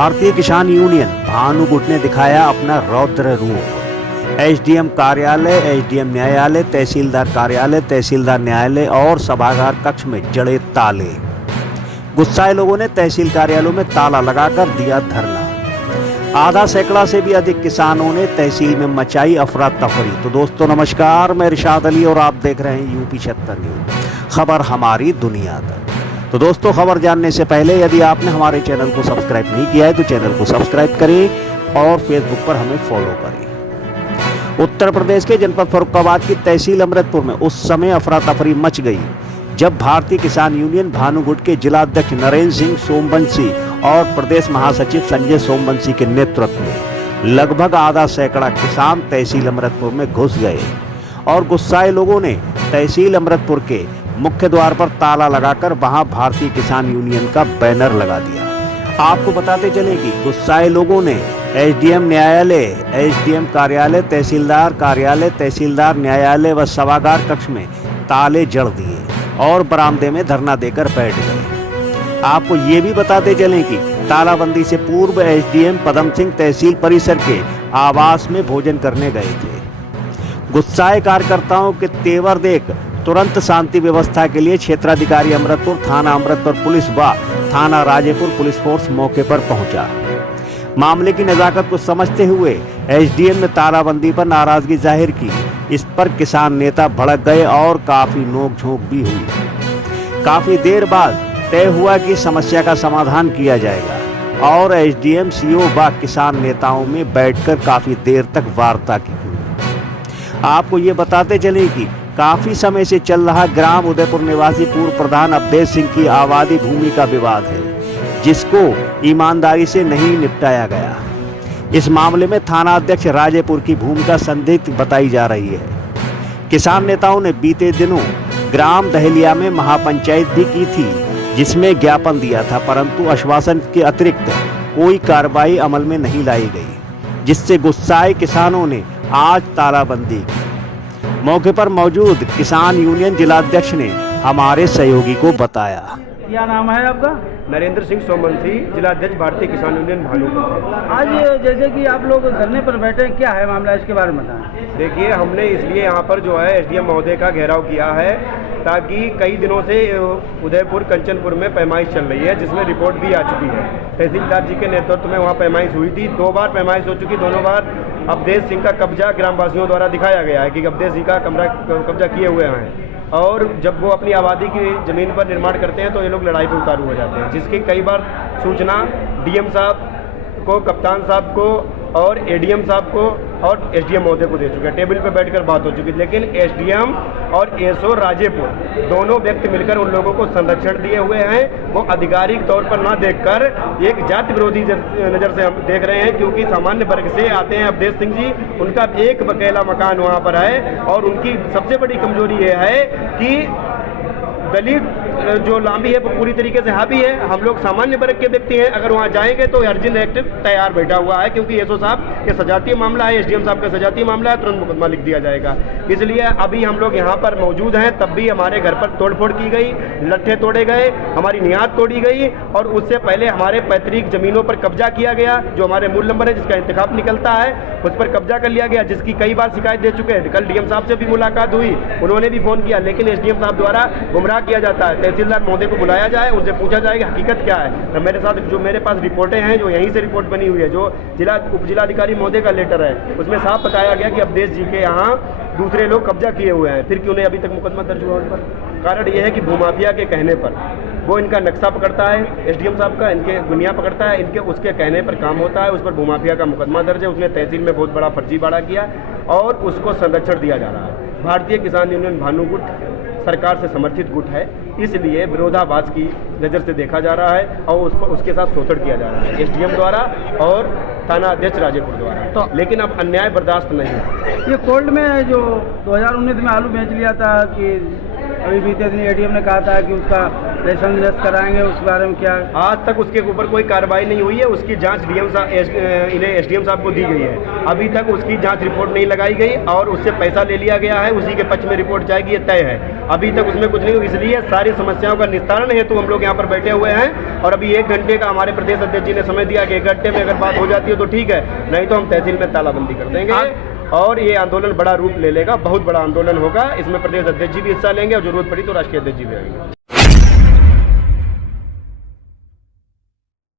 भारतीय किसान यूनियन भानुगुट ने दिखाया अपना रौद्र रूप। एसडीएम कार्यालय, एसडीएम न्यायालय, तहसीलदार कार्यालय, तहसीलदार न्यायालय और सभागार कक्ष में जड़े ताले। गुस्साए लोगों ने तहसील कार्यालयों में ताला लगाकर दिया धरना। आधा सैकड़ा से भी अधिक किसानों ने तहसील में मचाई अफरा तफरी। तो दोस्तों नमस्कार, मैं इरशाद अली और आप देख रहे हैं यूपी 76 न्यूज, खबर हमारी दुनिया तक। तो दोस्तों खबर जानने से पहले यदि आपने हमारे चैनल को सब्सक्राइब नहीं किया है तो चैनल को सब्सक्राइब करें और फेसबुक पर हमें फॉलो करें। उत्तर प्रदेश के जनपद फर्रुखाबाद की तहसील अमृतपुर में उस समय अफरा तफरी मच गई जब भारतीय किसान यूनियन भानुगुट के जिलाध्यक्ष नरेंद्र सिंह सोमवंशी और प्रदेश महासचिव संजय सोमवंशी के नेतृत्व में लगभग आधा सैकड़ा किसान तहसील अमृतपुर में घुस गए और गुस्साए लोगों ने तहसील अमृतपुर के मुख्य द्वार पर ताला लगाकर वहां भारतीय किसान यूनियन का बैनर लगा दिया। आपको बताते चले कि गुस्साए लोगों ने एसडीएम न्यायालय, एसडीएम कार्यालय, तहसीलदार कार्यालय, तहसीलदार न्यायालय व सभागार कक्ष में ताले जड़ दिए और बरामदे में धरना देकर बैठ गए। आपको ये भी बताते चलें कि तालाबंदी से पूर्व एसडीएम पदम सिंह तहसील परिसर के आवास में भोजन करने गए थे। गुस्साए कार्यकर्ताओं के तेवर देख तुरंत शांति व्यवस्था के लिए क्षेत्राधिकारी अमृतपुर, थाना अमृतपुर पुलिस व थाना राजेपुर पुलिस फोर्स मौके पर पहुंचा। मामले की नजाकत को समझते हुए एसडीएम ने तालाबंदी पर नाराजगी जाहिर की। इस पर किसान नेता भड़क गए और काफी नोकझोंक भी हुई। काफी देर बाद तय हुआ कि समस्या का समाधान किया जाएगा और एसडीएम, सीओ व किसान नेताओं में बैठकर काफी देर तक वार्ता की। आपको ये बताते चले कि काफी समय से चल रहा ग्राम उदयपुर निवासी पूर्व प्रधान अवधेश सिंह की आबादी भूमि का विवाद है, जिसको ईमानदारी से नहीं निपटाया गया। इस मामले में थाना अध्यक्ष राजेपुर की भूमिका संदिग्ध बताई जा रही है। किसान नेताओं ने बीते दिनों ग्राम दहलिया में महापंचायत भी की थी, जिसमें ज्ञापन दिया था, परंतु आश्वासन के अतिरिक्त कोई कार्रवाई अमल में नहीं लाई गई, जिससे गुस्साए किसानों ने आज तालाबंदी की। मौके पर मौजूद किसान यूनियन जिलाध्यक्ष ने हमारे सहयोगी को बताया। क्या नाम है आपका? नरेंद्र सिंह सोमवंशी, जिलाध्यक्ष भारतीय किसान यूनियन भानुगुट। आज जैसे कि आप लोग धरने पर बैठे हैं, क्या है मामला, इसके बारे में बताएं। देखिए, हमने इसलिए यहाँ पर जो है एसडीएम महोदय का घेराव किया है ताकि कई दिनों से उदयपुर कंचनपुर में पैमाइश चल रही है, जिसमें रिपोर्ट भी आ चुकी है। तहसीलदार जी के नेतृत्व में वहाँ पैमाइश हुई थी। 2 बार पैमाइश हो चुकी, दोनों बार अवधेश सिंह का कब्जा ग्रामवासियों द्वारा दिखाया गया है कि अवधेश सिंह का कब्जा किए हुए हैं, और जब वो अपनी आबादी की ज़मीन पर निर्माण करते हैं तो ये लोग लड़ाई पर उतारू हो जाते हैं, जिसकी कई बार सूचना डीएम साहब को, कप्तान साहब को और एडीएम साहब को और एसडीएम महोदय को दे चुके हैं। टेबल पर बैठकर बात हो चुकी है, लेकिन एसडीएम और एसओ राजेपुर दोनों व्यक्ति मिलकर उन लोगों को संरक्षण दिए हुए हैं। वो आधिकारिक तौर पर ना देखकर एक जाति विरोधी नज़र से हम देख रहे हैं, क्योंकि सामान्य वर्ग से आते हैं अवधेश सिंह जी। उनका एक बकेला मकान वहाँ पर है और उनकी सबसे बड़ी कमजोरी ये है कि दलित जो लांबी है वो पूरी तरीके से हावी है। हम लोग सामान्य वर्ग के व्यक्ति हैं, अगर वहाँ जाएंगे तो अर्जुन एक्टिव तैयार बैठा हुआ है, क्योंकि एसओ साहब के सजातीय मामला है, एसडीएम साहब का सजातीय मामला है, तुरंत मुकदमा लिख दिया जाएगा। इसलिए अभी हम लोग यहाँ पर मौजूद हैं, तब भी हमारे घर पर तोड़फोड़ की गई, लट्ठे तोड़े गए, हमारी नियाद तोड़ी गई और उससे पहले हमारे पैतृक जमीनों पर कब्जा किया गया। जो हमारे मूल नंबर है जिसका इंतखाब निकलता है उस पर कब्जा कर लिया गया, जिसकी कई बार शिकायत दे चुके हैं। कल डीएम साहब से भी मुलाकात हुई, उन्होंने भी फोन किया, लेकिन एसडीएम साहब द्वारा गुमराह किया जाता है। तहसीलदार महोदय को बुलाया जाए, उनसे पूछा जाए कि हकीकत क्या है। तो मेरे साथ जो मेरे पास रिपोर्टें हैं, जो यहीं से रिपोर्ट बनी हुई है, जो उप जिलाधिकारी महोदय का लेटर है, उसमें साफ बताया गया कि अवधेश जी के यहाँ दूसरे लोग कब्जा किए हुए हैं। फिर क्यों नहीं अभी तक मुकदमा दर्ज हुआ उन पर? कारण यह है कि भूमाफिया के कहने पर वो इनका नक्शा पकड़ता है, एसडीएम साहब का, इनके गुनिया पकड़ता है, इनके उसके कहने पर काम होता है, उस पर भूमाफिया का मुकदमा दर्ज है। उसने तहसील में बहुत बड़ा फर्जीवाड़ा किया और उसको संरक्षण दिया जा रहा है। भारतीय किसान यूनियन भानुगुट सरकार से समर्थित गुट है, इसलिए विरोधाभास की नज़र से देखा जा रहा है और उस पर उसके साथ शोषण किया जा रहा है एसडीएम द्वारा और थाना अध्यक्ष राजेपुर द्वारा। तो लेकिन अब अन्याय बर्दाश्त नहीं है। ये कोर्ट में जो 2019 में आलू बेच लिया था कि अभी बीते दिन एडीएम ने कहा था कि उसका लाइसेंस निरस्त कराएंगे, उस बारे में क्या? आज तक उसके ऊपर कोई कार्रवाई नहीं हुई है। उसकी जांच इन्हें एसडीएम साहब को दी गई है। अभी तक उसकी जांच रिपोर्ट नहीं लगाई गई और उससे पैसा ले लिया गया है। उसी के पक्ष में रिपोर्ट जाएगी, ये तय है। अभी तक उसमें कुछ नहीं हुआ, इसलिए सारी समस्याओं का निस्तारण हेतु हम लोग यहाँ पर बैठे हुए हैं। और अभी 1 घंटे का हमारे प्रदेश अध्यक्ष जी ने समय दिया कि 1 घंटे में अगर बात हो जाती है तो ठीक है, नहीं तो हम तहसील में तालाबंदी कर देंगे और ये आंदोलन बड़ा रूप ले लेगा, बहुत बड़ा आंदोलन होगा। इसमें प्रदेश अध्यक्ष जी भी हिस्सा लेंगे और जरूरत पड़ी तो राष्ट्रीय अध्यक्ष जी भी आएंगे।